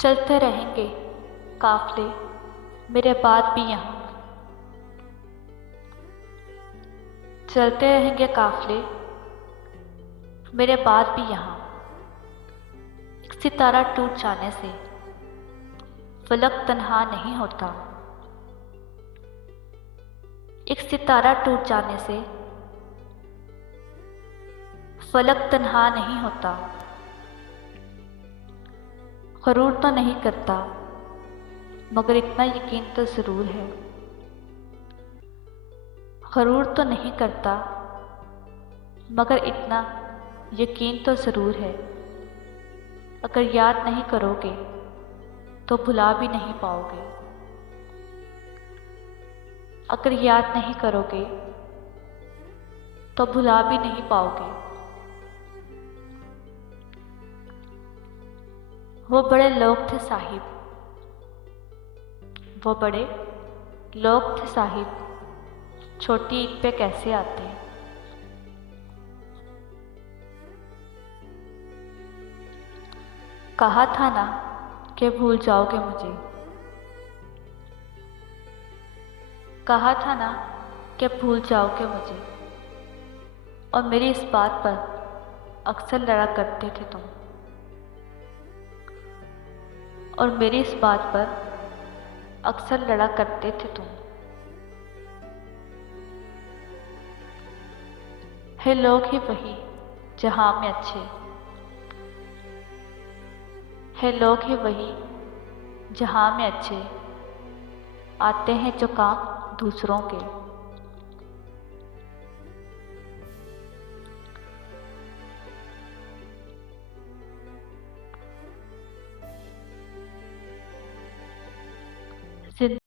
चलते रहेंगे काफले मेरे बाद भी यहाँ। चलते रहेंगे काफले मेरे बाद भी यहाँ। एक सितारा टूट जाने से फलक तन्हा नहीं होता। एक सितारा टूट जाने से फलक तन्हा नहीं होता। गरूर तो नहीं करता मगर इतना यकीन तो ज़रूर है। गरूर तो नहीं करता मगर इतना यकीन तो ज़रूर है। अगर याद नहीं करोगे तो भुला भी नहीं पाओगे। अगर याद नहीं करोगे तो भुला भी नहीं पाओगे। वो बड़े लोग थे साहिब, वो बड़े लोग थे साहिब, छोटी ईद पे कैसे आते हैं। कहा था ना कि भूल जाओगे मुझे, कहा था ना कि भूल जाओगे मुझे, और मेरी इस बात पर अक्सर लड़ा करते थे तुम। और मेरी इस बात पर अक्सर लड़ा करते थे तुम। है लोग ही वही जहां में अच्छे, है लोग ही वही जहां में अच्छे, आते हैं जो काम दूसरों के।